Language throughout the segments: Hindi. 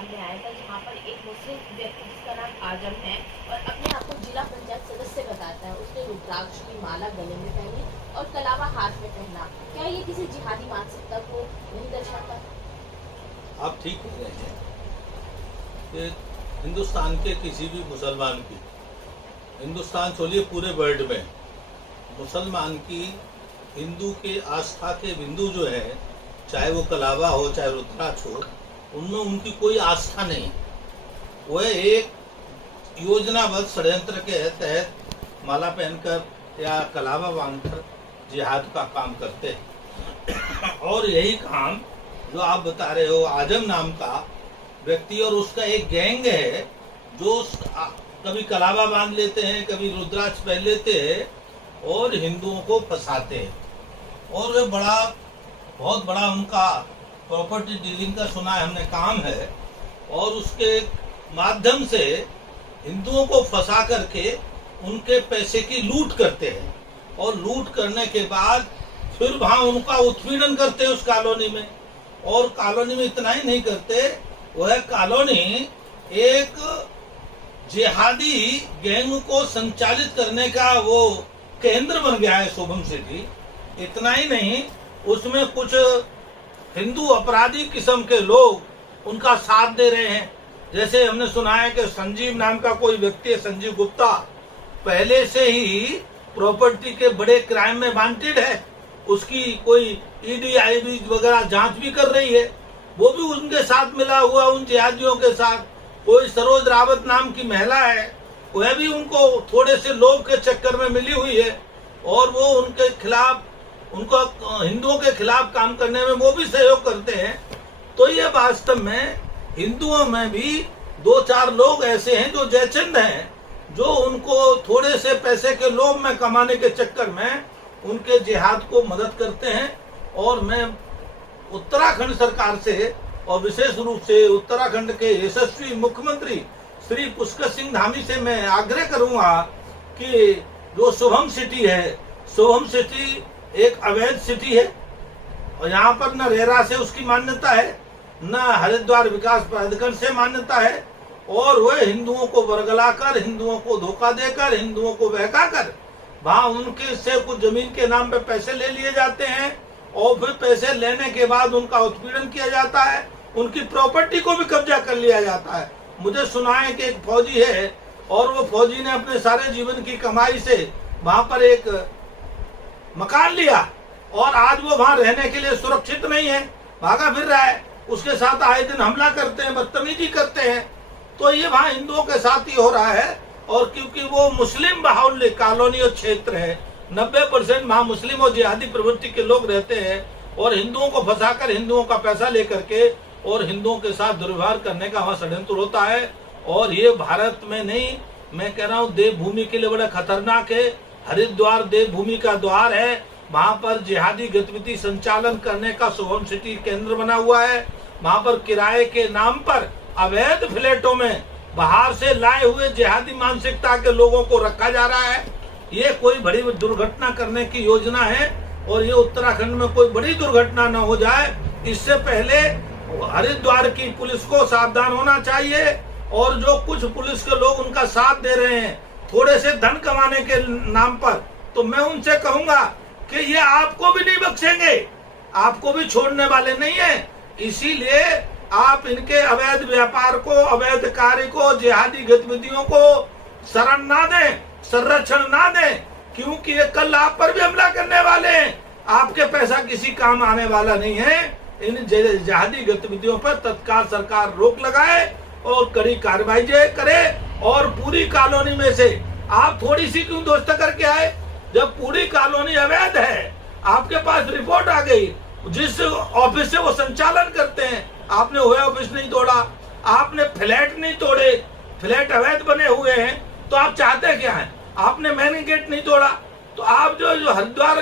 सामने आया था, जहां पर एक मुस्लिम व्यक्ति जिसका नाम आजम है और अपने आप को जिला पंचायत सदस्य बताता है, उसने रुद्राक्ष की माला गले में पहनी और कलावा हाथ में पहना। क्या ये किसी जिहादी मानसिकता को नहीं दर्शाता? आप ठीक कह रहे हैं कि हिंदुस्तान के किसी भी मुसलमान की, हिंदुस्तान छोड़िए पूरे वर्ल्ड में मुसलमान की हिंदू के आस्था के बिंदु जो है, चाहे वो कलावा हो चाहे रुद्राक्ष हो, उनमें उनकी कोई आस्था नहीं। वह एक योजनाबद्ध षड्यंत्र के तहत माला पहनकर या कलावा बांधकर जिहाद का काम करते हैं। और यही काम जो आप बता रहे हो, आजम नाम का व्यक्ति और उसका एक गैंग है जो कभी कलावा बांध लेते हैं, कभी रुद्राक्ष पहन लेते हैं और हिंदुओं को फंसाते हैं। और वे बहुत बड़ा उनका प्रॉपर्टी डीलिंग का सुना है हमने काम है, और उसके माध्यम से हिंदुओं को फंसा करके उनके पैसे की लूट करते हैं। और लूट करने के बाद फिर वहां उनका उत्पीड़न करते हैं उस कॉलोनी में। और कॉलोनी में इतना ही नहीं करते, वह कॉलोनी एक जिहादी गैंग को संचालित करने का वो केंद्र बन गया है, शुभम सिटी। इतना ही नहीं, उसमें कुछ हिंदू अपराधी किस्म के लोग उनका साथ दे रहे हैं। जैसे हमने सुना है कि संजीव नाम का कोई व्यक्ति है, संजीव गुप्ता, पहले से ही प्रॉपर्टी के बड़े क्राइम में वांटेड है। उसकी कोई ईडी आईबी वगैरह जांच भी कर रही है, वो भी उनके साथ मिला हुआ उन जिहादियों के साथ। कोई सरोज रावत नाम की महिला है, वह भी उनको थोड़े से लोभ के चक्कर में मिली हुई है और वो उनके खिलाफ, उनको हिंदुओं के खिलाफ काम करने में वो भी सहयोग करते हैं। तो ये वास्तव में हिंदुओं में भी दो चार लोग ऐसे हैं जो जयचंद हैं, जो उनको थोड़े से पैसे के लोभ में कमाने के चक्कर में उनके जिहाद को मदद करते हैं। और मैं उत्तराखंड सरकार से और विशेष रूप से उत्तराखंड के यशस्वी मुख्यमंत्री श्री पुष्कर सिंह धामी से मैं आग्रह करूंगा कि जो शुभम सिटी है, शुभम सिटी एक अवैध सिटी है और यहाँ पर न रेरा से उसकी मान्यता है, न हरिद्वार विकास प्राधिकरण से मान्यता है। और वह हिंदुओं को बरगलाकर, हिंदुओं को धोखा देकर, हिंदुओं को बहकाकर वहाँ उनके से कुछ जमीन के नाम पे पैसे ले लिए जाते हैं और फिर पैसे लेने के बाद उनका उत्पीड़न किया जाता है, उनकी प्रॉपर्टी को भी कब्जा कर लिया जाता है। मुझे सुना है कि एक फौजी है और वो फौजी ने अपने सारे जीवन की कमाई से वहां पर एक मकान लिया और आज वो वहां रहने के लिए सुरक्षित नहीं है, भागा फिर रहा है। उसके साथ आए दिन हमला करते हैं, बदतमीजी करते हैं। तो ये वहां हिंदुओं के साथ ही हो रहा है। और क्योंकि वो मुस्लिम बाहुल्य कॉलोनी और क्षेत्र है, 90% वहां मुस्लिम और जिहादी प्रवृत्ति के लोग रहते हैं और हिंदुओं को फंसाकर हिंदुओं का पैसा लेकर के और हिंदुओं के साथ दुर्व्यवहार करने का वहां षड्यंत्र होता है। और ये भारत में नहीं, मैं कह रहा हूँ देवभूमि के लिए बड़ा खतरनाक है। हरिद्वार देवभूमि का द्वार है, वहां पर जिहादी गतिविधि संचालन करने का शुभम सिटी केंद्र बना हुआ है। वहां पर किराए के नाम पर अवैध फ्लैटों में बाहर से लाए हुए जिहादी मानसिकता के लोगों को रखा जा रहा है। ये कोई बड़ी दुर्घटना करने की योजना है और ये उत्तराखंड में कोई बड़ी दुर्घटना न हो जाए, इससे पहले हरिद्वार की पुलिस को सावधान होना चाहिए। और जो कुछ पुलिस के लोग उनका साथ दे रहे हैं थोड़े से धन कमाने के नाम पर, तो मैं उनसे कहूंगा कि ये आपको भी नहीं बख्शेंगे, आपको भी छोड़ने वाले नहीं है। इसीलिए आप इनके अवैध व्यापार को, अवैध कार्य को, जिहादी गतिविधियों को शरण ना दें, संरक्षण ना दें, क्योंकि ये कल आप पर भी हमला करने वाले हैं। आपके पैसा किसी काम आने वाला नहीं है। इन जिहादी गतिविधियों पर तत्काल सरकार रोक लगाए और कड़ी कार्रवाई करे। और पूरी कॉलोनी में से आप थोड़ी सी क्यों दोस्त करके आए, जब पूरी कॉलोनी अवैध है, आपके पास रिपोर्ट आ गई, जिस ऑफिस से वो संचालन करते हैं, आपने वह ऑफिस नहीं तोड़ा, आपने फ्लैट नहीं तोड़े, फ्लैट अवैध बने हुए हैं, तो आप चाहते क्या हैं? आपने मेन गेट नहीं तोड़ा। तो आप जो हरिद्वार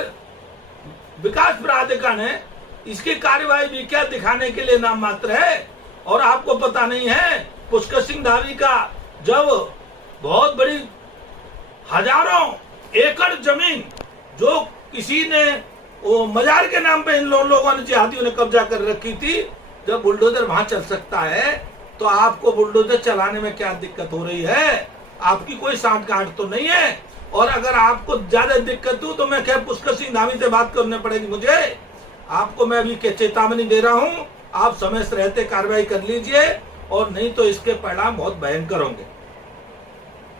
विकास प्राधिकरण है, इसकी कार्यवाही भी क्या दिखाने के लिए नाम मात्र है। और आपको पता नहीं है, पुष्कर सिंह धामी का जब बहुत बड़ी हजारों एकड़ जमीन जो किसी ने वो मजार के नाम पे इन लोगों ने जिहादियों ने कब्जा कर रखी थी, जब बुलडोजर वहां चल सकता है तो आपको बुलडोजर चलाने में क्या दिक्कत हो रही है? आपकी कोई सांठ गांठ तो नहीं है। और अगर आपको ज्यादा दिक्कत हो तो मैं खैर पुष्कर सिंह धामी से बात करनी पड़ेगी मुझे। आपको मैं अभी चेतावनी दे रहा हूं, आप समय से रहते कार्रवाई कर लीजिए, और नहीं तो इसके परिणाम बहुत भयंकर होंगे।